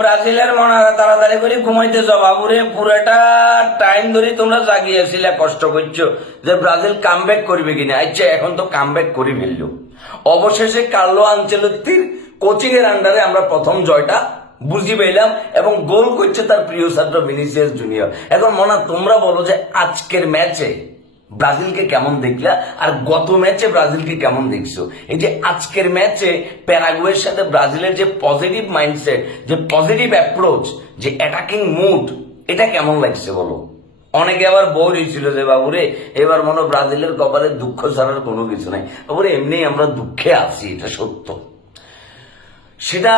ব্রাজিলের মনারা তাড়াতাড়ি করে ঘুমাইতে যাও বাবুরে। পুরোটা টাইম ধরে তোমরা জাগিয়েছিলে কষ্ট করছ। যে ব্রাজিল কামব্যাক করবে কিনা। আচ্ছা এখন তো কামব্যাক করে ফেলল। অবশেষে কার্লো আঞ্চলত্তির কোচিং এর আন্ডারে আমরা প্রথম জয়টা বুঝি পেলাম এবং গোল করছে তার প্রিয় ছাত্র ভিনিসিয়াস জুনিয়র এখন মনা, তোমরা বলো যে আজকের ম্যাচে ব্রাজিলকে কেমন দেখলা? আর গত ম্যাচে ব্রাজিলকে কেমন দেখছ? এই যে আজকের ম্যাচে প্যারাগুয়ের সাথে ব্রাজিলের যে পজিটিভ মাইন্ডসেট যে পজিটিভ অ্যাপ্রোচ যে অ্যাটাকিং মুড এটা কেমন লাগছে বলো? অনেকে আবার বোর হয়েছিল যে বাবুরে, এবার মনে ব্রাজিলের কপালে দুঃখ ছাড়ার কোনো কিছু নাই। বাবুরে, এমনি আমরা দুঃখে আছি, এটা সত্য। সেটা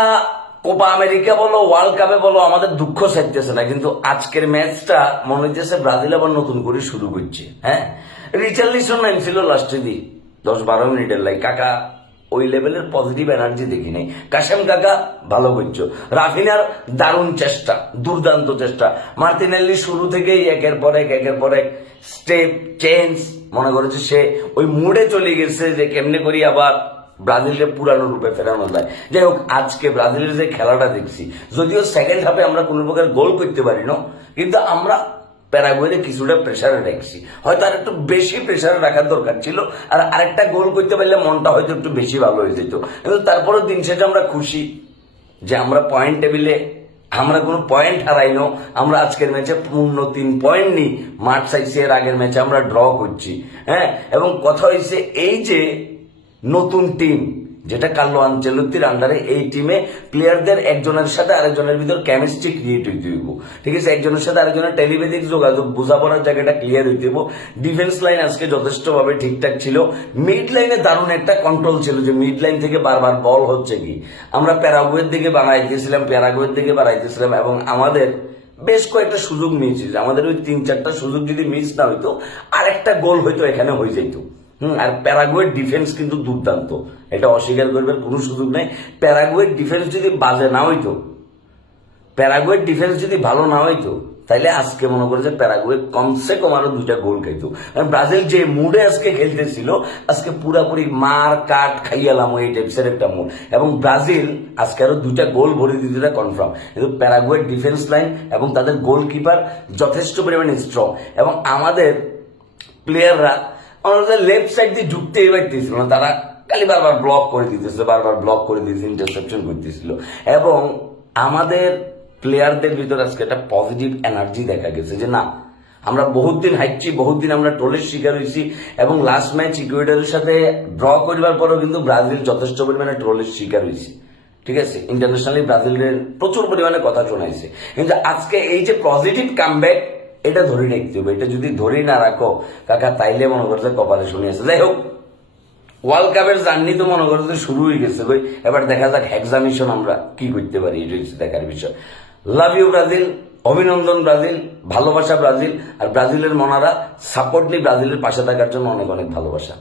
কোপা আমেরিকা বলো, ওয়ার্ল্ড কাপে বলো, আমাদের দুঃখ চাইতেছে না। কিন্তু আজকের ম্যাচটা মনে হইতেছে ব্রাজিল আবার নতুন করে শুরু করছে হ্যাঁ? রিচার্লিসন নাইন ছিল লাস্টে দি দশ বারো মিনিটের লাই। কাকা, ওই লেভেলের পজিটিভ এনার্জি দেখি নাই। কাশেম কাকা, ভালো করছ। রাফিনার দারুণ চেষ্টা, দুর্দান্ত চেষ্টা। মার্তিনেল্লি শুরু থেকেই একের পর এক, একের পর এক স্টেপ চেঞ্জ মনে করেছে সে ওই মুডে চলে গেছে যে কেমনে করি আবার ব্রাজিলকে পুরানো রূপে ফেরানো যায়। যাই হোক, আজকে ব্রাজিলের যে খেলাটা দেখছি, যদিও সেকেন্ড হাফে আমরা কোনো প্রকার গোল করতে পারি না কিন্তু আমরা প্যারাগুয়েরে কিছুটা প্রেশারে রাখছি হয়তো আর একটু বেশি প্রেশারে রাখার দরকার ছিল, আর আরেকটা গোল করতে পারলে মনটা হয়তো একটু বেশি ভালো হয়ে যেত। কিন্তু তারপরেও দিন শেষে আমরা খুশি যে আমরা পয়েন্ট টেবিলে আমরা কোনো পয়েন্ট হারাইনো, আমরা আজকের ম্যাচে পূর্ণ তিন পয়েন্ট নিই। মাঠ সাইসি এর আগের ম্যাচে আমরা ড্র করছি হ্যাঁ? এবং কথা হয়েছে এই যে নতুন টিম যেটা কার্লো আঞ্চলতির আন্ডারে এই টিমে প্লেয়ারদের একজনের সাথে আরেকজনের ভিতর কেমিস্ট্রি ক্রিয়েট হইতে হইব। ঠিক আছে? একজনের সাথে আরেকজনের টেলিপ্যাথিক যোগাযোগ বোঝাপড়ার জায়গাটা ক্লিয়ার হইতে হইব। ডিফেন্স লাইন আজকে যথেষ্টভাবে ঠিকঠাক ছিল। মিড লাইনে দারুণ একটা কন্ট্রোল ছিল যে মিড লাইন থেকে বারবার বল হচ্ছে কি? আমরা প্যারাগুয়ের দিকে বানাইতেছিলাম প্যারাগুয়ের দিকে বাড়াইতেছিলাম এবং আমাদের বেশ কয়েকটা সুযোগ নিয়েছি। আমাদের ওই তিন চারটা সুযোগ যদি মিস না হইতো, আরেকটা গোল হয়তো এখানে হয়ে যেত আর প্যারাগুয়ের ডিফেন্স কিন্তু দুর্দান্ত। এটা অস্বীকার করবার কোনো সুযোগ নাই। প্যারাগুয়ের ডিফেন্স যদি বাজে না হইতো, প্যারাগুয়ের ডিফেন্স যদি ভালো না হইতো, তাইলে আজকে মনে করে যে প্যারাগুয়ে কমসে কম আরও দুইটা গোল খাইতো। ব্রাজিল যে মুডে আজকে খেলতেছিল, আজকে পুরাপুরি মার, কাট খাইয়ালাম এই টাইপসের একটা মুড এবং ব্রাজিল আজকে আরও দুইটা গোল ভরে দিতে কনফার্ম কিন্তু প্যারাগুয়ের ডিফেন্স লাইন এবং তাদের গোলকিপার যথেষ্ট পরিমাণে স্ট্রং এবং আমাদের প্লেয়াররা আমাদের লেফট সাইড দিয়ে ঢুকতেই পারতেছিল না, তারা খালি বারবার ব্লক করে দিতেছিল, বারবার ব্লক করে দিতেছিল ইন্টারসেপশন করতেছিল এবং আমাদের প্লেয়ারদের ভিতরে আজকে একটা পজিটিভ এনার্জি দেখা গেছে যে না, আমরা বহুত দিন হাইটছি বহুত দিন আমরা টোলের শিকার হয়েছি এবং লাস্ট ম্যাচ ইকুয়েডারের সাথে ড্র করবার পরেও কিন্তু ব্রাজিল যথেষ্ট পরিমাণে ট্রোলের শিকার হয়েছে। ঠিক আছে? ইন্টারন্যাশনালি ব্রাজিলের প্রচুর পরিমাণে কথা শোনাইছে। কিন্তু আজকে এই যে পজিটিভ কামব্যাক এটা ধরে রাখতে হবে। এটা যদি ধরে না রাখো, কাকা, তাইলে মনে করছে কপালে শুনে আছে। যাই হোক ওয়ার্ল্ড কাপের জার্নি তো মনে করছে শুরু হয়ে গেছে ভাই এবার দেখা যাক এক্সামিশন আমরা কি করতে পারি, এটা হচ্ছে দেখার বিষয়। লাভ ইউ ব্রাজিল অভিনন্দন ব্রাজিল ভালোবাসা ব্রাজিল আর ব্রাজিলের মনারা সাপোর্টলি ব্রাজিলের পাশে থাকার জন্য অনেক অনেক ভালোবাসা।